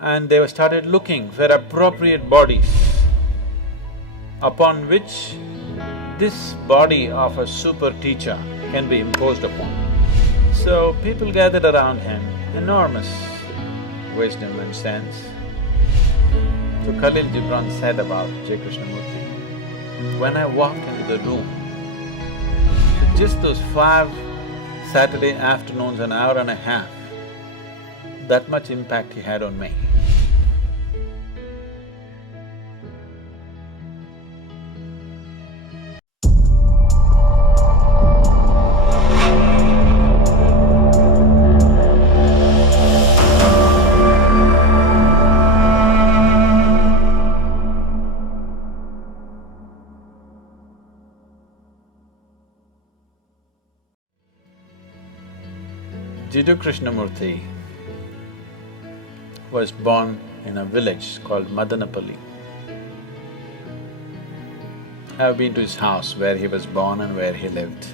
and they started looking for appropriate bodies upon which this body of a super teacher can be imposed upon. So people gathered around him, enormous wisdom and sense. So Khalil Gibran said about Jiddu Krishnamurti, when I walked into the room, just those 5 Saturday afternoons, an hour and a half, that much impact he had on me. Jiddu Krishnamurti was born in a village called Madanapalli. I've been to his house where he was born and where he lived.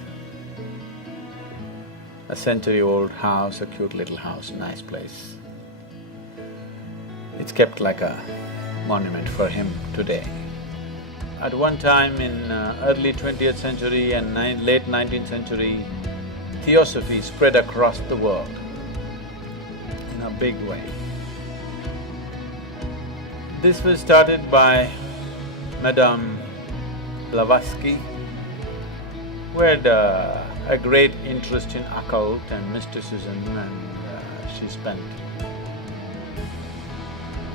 A century-old house, a cute little house, nice place. It's kept like a monument for him today. At one time in early 20th century and late 19th century, Theosophy spread across the world in a big way. This was started by Madame Blavatsky, who had a great interest in occult and mysticism, and she spent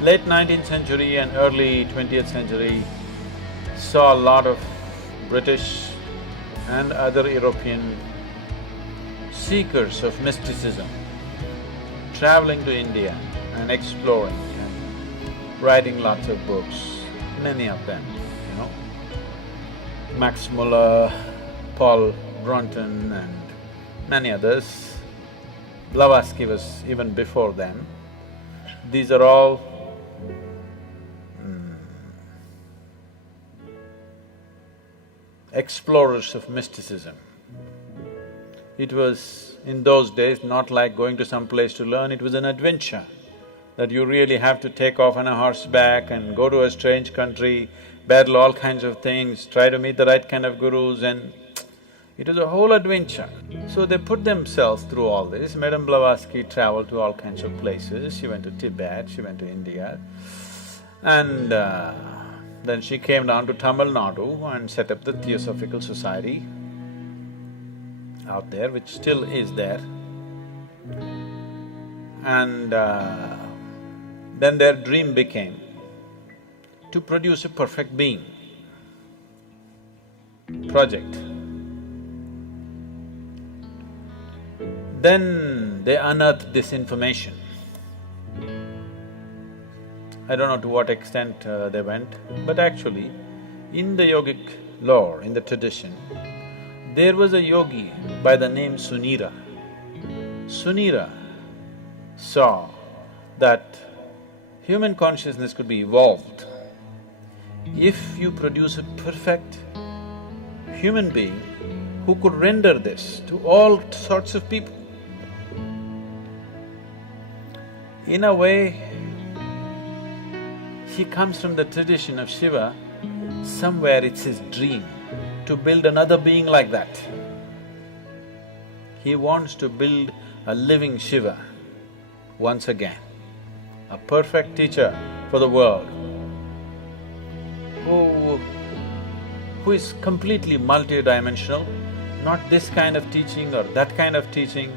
late 19th century and early 20th century saw a lot of British and other European seekers of mysticism traveling to India and exploring and writing lots of books, many of them, you know. Max Muller, Paul Brunton and many others. Blavatsky was even before them. These are all explorers of mysticism. It was, in those days, not like going to some place to learn, it was an adventure that you really have to take off on a horseback and go to a strange country, battle all kinds of things, try to meet the right kind of gurus, and it was a whole adventure. So they put themselves through all this. Madame Blavatsky traveled to all kinds of places, she went to Tibet, she went to India, and then she came down to Tamil Nadu and set up the Theosophical Society out there, which still is there. And then their dream became to produce a perfect being project. Then they unearthed this information. I don't know to what extent they went, but actually, in the yogic lore, in the tradition, there was a yogi by the name Sunira. Sunira saw that human consciousness could be evolved if you produce a perfect human being who could render this to all sorts of people. In a way, he comes from the tradition of Shiva. Somewhere it's his dream to build another being like that. He wants to build a living Shiva once again, a perfect teacher for the world, who is completely multidimensional, not this kind of teaching or that kind of teaching.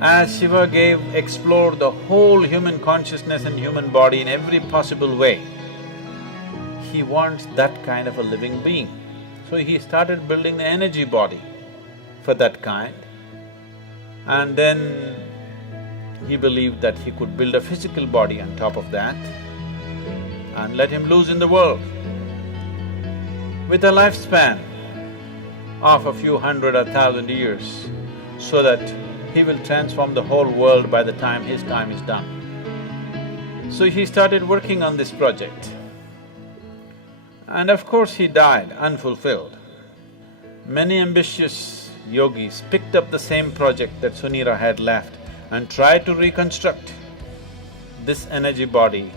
As Shiva explored the whole human consciousness and human body in every possible way, he wants that kind of a living being. So he started building the energy body for that kind, and then he believed that he could build a physical body on top of that and let him loose in the world with a lifespan of a few hundred or thousand years, so that he will transform the whole world by the time his time is done. So he started working on this project. And of course he died unfulfilled. Many ambitious yogis picked up the same project that Sunira had left and tried to reconstruct this energy body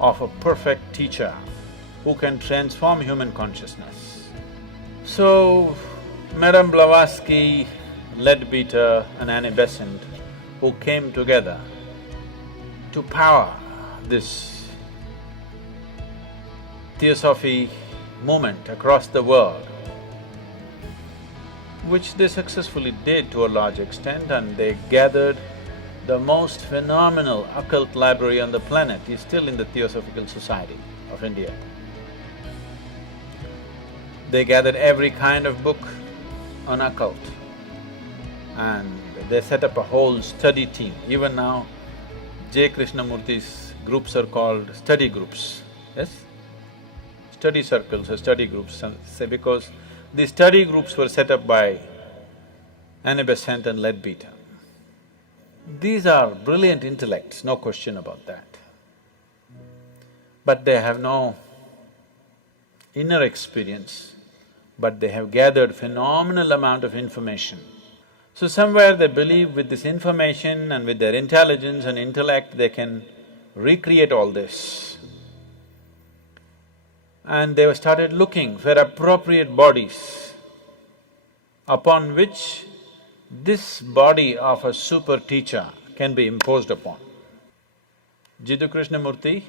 of a perfect teacher who can transform human consciousness. So, Madame Blavatsky, Leadbeater and Annie Besant, who came together to power this theosophy movement across the world, which they successfully did to a large extent, and they gathered the most phenomenal occult library on the planet is still in the Theosophical Society of India. They gathered every kind of book on occult and they set up a whole study team. Even now, J. Krishnamurti's groups are called study groups, yes? Study circles or study groups, say because the study groups were set up by Annie Besant and Leadbeater. These are brilliant intellects, no question about that. But they have no inner experience, but they have gathered phenomenal amount of information. So somewhere they believe with this information and with their intelligence and intellect, they can recreate all this. And they started looking for appropriate bodies upon which this body of a super teacher can be imposed upon. Jiddu Krishnamurti,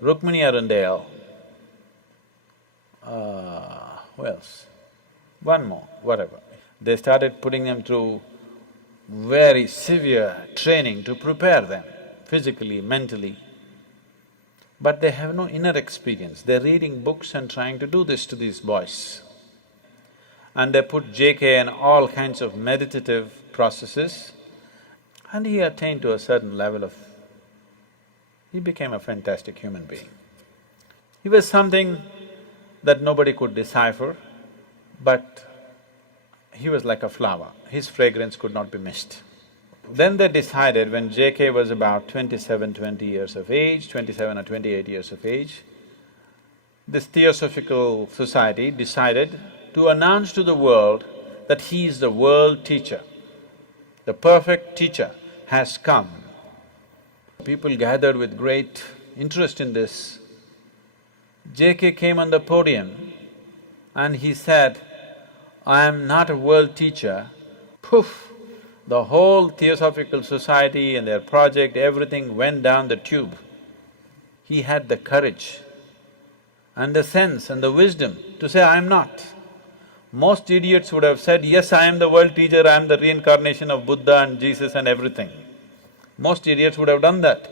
Rukmini Arundale, who else? One more, whatever. They started putting them through very severe training to prepare them physically, mentally. But they have no inner experience, they're reading books and trying to do this to these boys. And they put JK in all kinds of meditative processes, and he attained to a certain level of… he became a fantastic human being. He was something that nobody could decipher, but he was like a flower, his fragrance could not be missed. Then they decided, when JK was about 20 years of age, 27 or 28 years of age, this Theosophical Society decided to announce to the world that he is the world teacher. The perfect teacher has come. People gathered with great interest in this. JK came on the podium and he said, "I am not a world teacher." Poof! The whole Theosophical Society and their project, everything went down the tube. He had the courage and the sense and the wisdom to say, "I am not." Most idiots would have said, "Yes, I am the world teacher, I am the reincarnation of Buddha and Jesus and everything." Most idiots would have done that.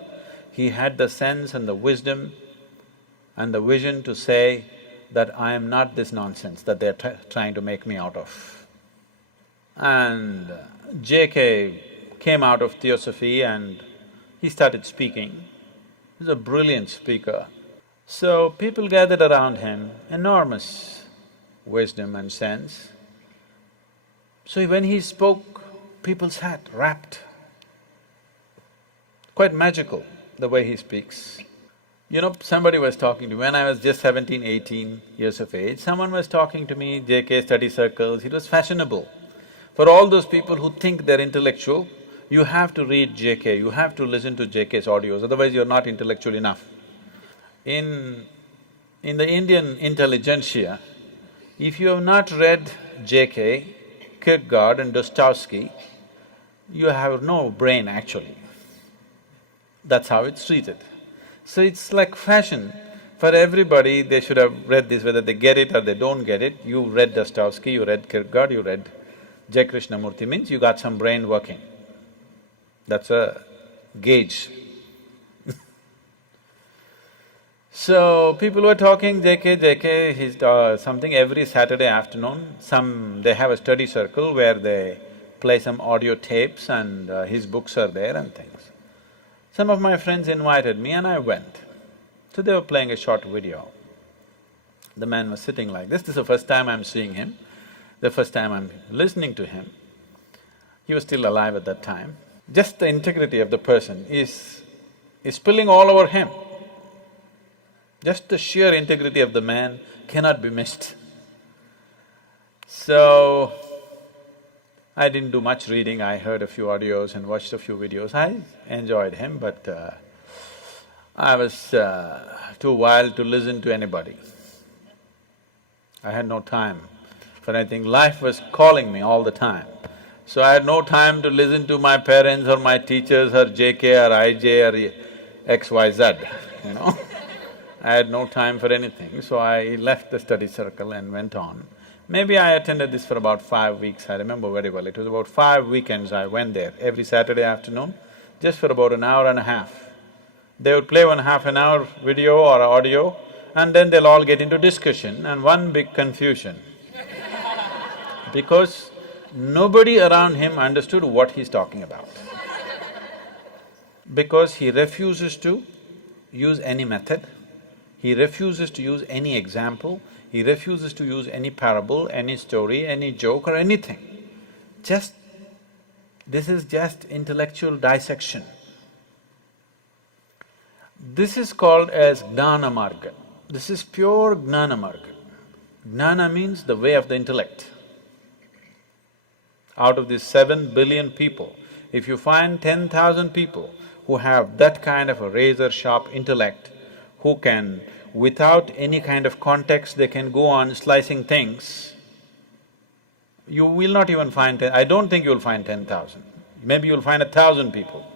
He had the sense and the wisdom and the vision to say that I am not this nonsense that they're trying to make me out of. And JK came out of Theosophy and he started speaking. He's a brilliant speaker. So people gathered around him, enormous wisdom and sense. So when he spoke, people sat rapt. Quite magical, the way he speaks. You know, somebody was talking to me, when I was just 17, 18 years of age, someone was talking to me, JK study circles, it was fashionable. For all those people who think they're intellectual, you have to read JK, you have to listen to JK's audios, otherwise you're not intellectual enough. In the Indian intelligentsia, if you have not read JK, Kierkegaard and Dostoevsky, you have no brain actually. That's how it's treated. So it's like fashion. For everybody, they should have read this, whether they get it or they don't get it. You read Dostoevsky, you read Kierkegaard, you read J. Krishnamurti, means you got some brain working. That's a gauge. So, people were talking, JK, he's something every Saturday afternoon, they have a study circle where they play some audio tapes and his books are there and things. Some of my friends invited me and I went. So they were playing a short video. The man was sitting like this is the first time I'm seeing him, the first time I'm listening to him. He was still alive at that time. Just the integrity of the person is spilling all over him. Just the sheer integrity of the man cannot be missed. So, I didn't do much reading, I heard a few audios and watched a few videos. I enjoyed him, but I was too wild to listen to anybody. I had no time for anything. Life was calling me all the time. So I had no time to listen to my parents or my teachers or JK or IJ or XYZ, you know. I had no time for anything, so I left the study circle and went on. Maybe I attended this for about 5 weeks, I remember very well. It was about 5 weekends I went there, every Saturday afternoon, just for about an hour and a half. They would play 1 half-an-hour video or audio, and then they'll all get into discussion and one big confusion. Because nobody around him understood what he's talking about. Because he refuses to use any method, he refuses to use any example, he refuses to use any parable, any story, any joke or anything. This is just intellectual dissection. This is called as Gnana Marga. This is pure Gnana Marga. Gnana means the way of the intellect. Out of these 7 billion people, if you find 10,000 people who have that kind of a razor-sharp intellect, who can, without any kind of context, they can go on slicing things, you will not even find I don't think you'll find 10,000. Maybe you'll find 1,000 people.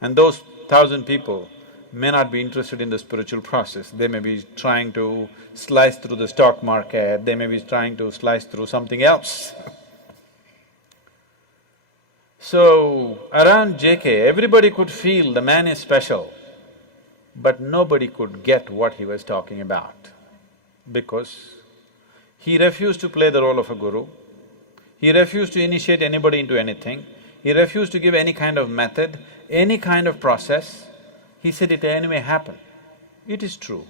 And those 1,000 people may not be interested in the spiritual process, they may be trying to slice through the stock market, they may be trying to slice through something else. So, around JK, everybody could feel the man is special, but nobody could get what he was talking about, because he refused to play the role of a guru, he refused to initiate anybody into anything, he refused to give any kind of method, any kind of process. He said it anyway happen. It is true.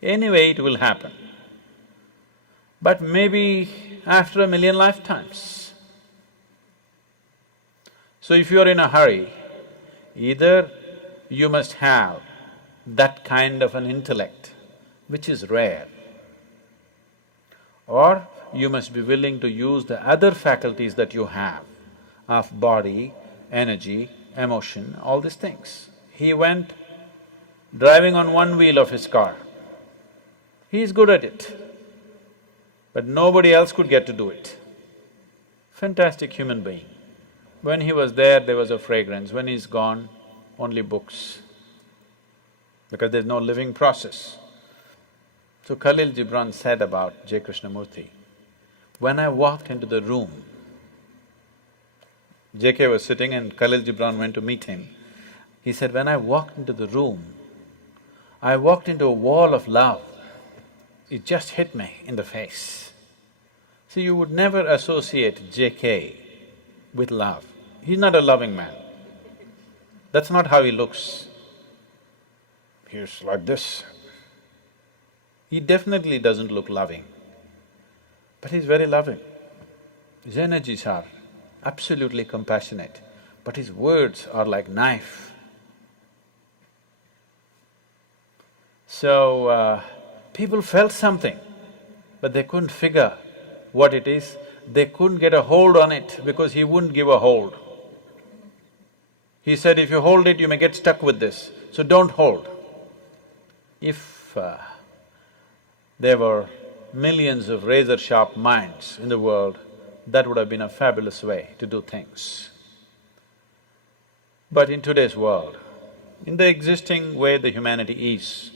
Anyway it will happen. But maybe after 1,000,000 lifetimes. So if you're in a hurry, either you must have that kind of an intellect, which is rare, or you must be willing to use the other faculties that you have of body, energy, emotion, all these things. He went driving on one wheel of his car. He is good at it, but nobody else could get to do it. Fantastic human being. When he was there was a fragrance, when he's gone, only books, because there's no living process. So Khalil Gibran said about J. Krishnamurti, when I walked into the room, JK was sitting and Khalil Gibran went to meet him. He said, when I walked into the room, I walked into a wall of love. It just hit me in the face. See, you would never associate JK with love. He's not a loving man. That's not how he looks. He's like this. He definitely doesn't look loving, but he's very loving. His energies are absolutely compassionate, but his words are like knife. So, people felt something, but they couldn't figure what it is. They couldn't get a hold on it because he wouldn't give a hold. He said, if you hold it, you may get stuck with this, so don't hold. If there were millions of razor-sharp minds in the world, that would have been a fabulous way to do things. But in today's world, in the existing way the humanity is,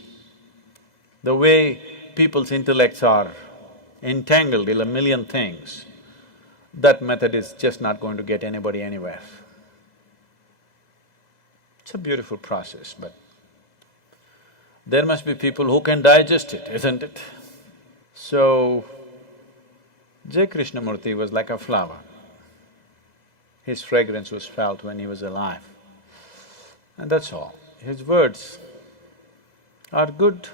the way people's intellects are entangled in 1,000,000 things, that method is just not going to get anybody anywhere. It's a beautiful process, but there must be people who can digest it, isn't it? So, J. Krishnamurti was like a flower. His fragrance was felt when he was alive, and that's all. His words are good.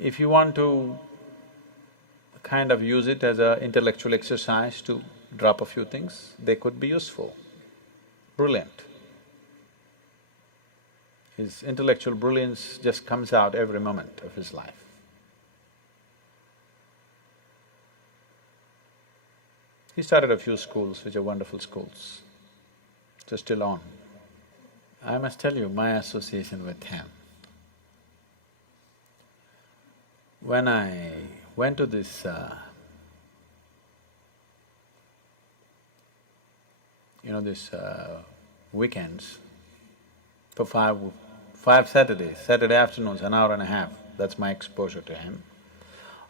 If you want to kind of use it as an intellectual exercise to drop a few things, they could be useful, brilliant. His intellectual brilliance just comes out every moment of his life. He started a few schools which are wonderful schools, they're still on. I must tell you my association with him. When I went to this this weekends for five Saturdays, Saturday afternoons, an hour and a half, that's my exposure to him.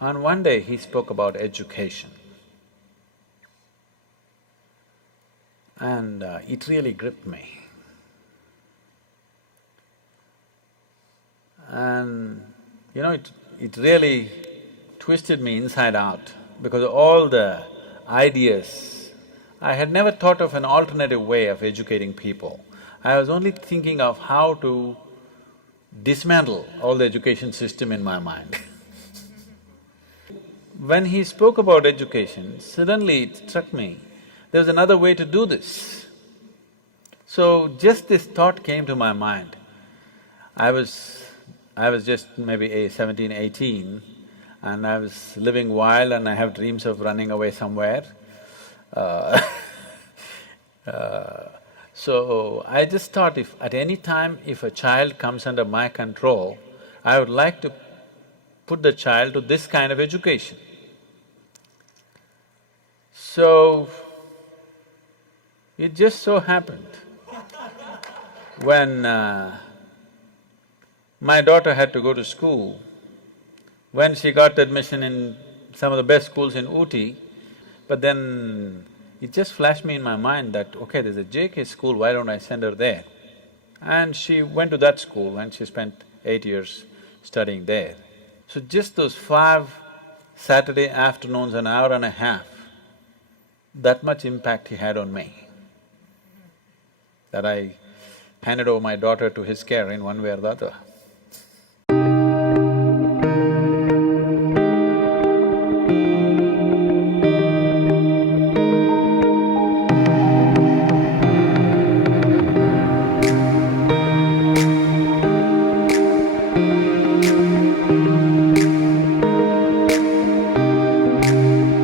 On one day he spoke about education. And it really gripped me. And it really twisted me inside out because all the ideas, I had never thought of an alternative way of educating people. I was only thinking of how to dismantle all the education system in my mind. When he spoke about education, suddenly it struck me, there's another way to do this. So just this thought came to my mind. I was just maybe 17, 18, and I was living wild and I have dreams of running away somewhere. So I just thought if at any time if a child comes under my control, I would like to put the child to this kind of education. So, it just so happened, when my daughter had to go to school, when she got admission in some of the best schools in Ooty, but then it just flashed me in my mind that, okay, there's a JK school, why don't I send her there? And she went to that school and she spent 8 years studying there. So just those 5 Saturday afternoons, an hour and a half, that much impact he had on me, that I handed over my daughter to his care in one way or the other.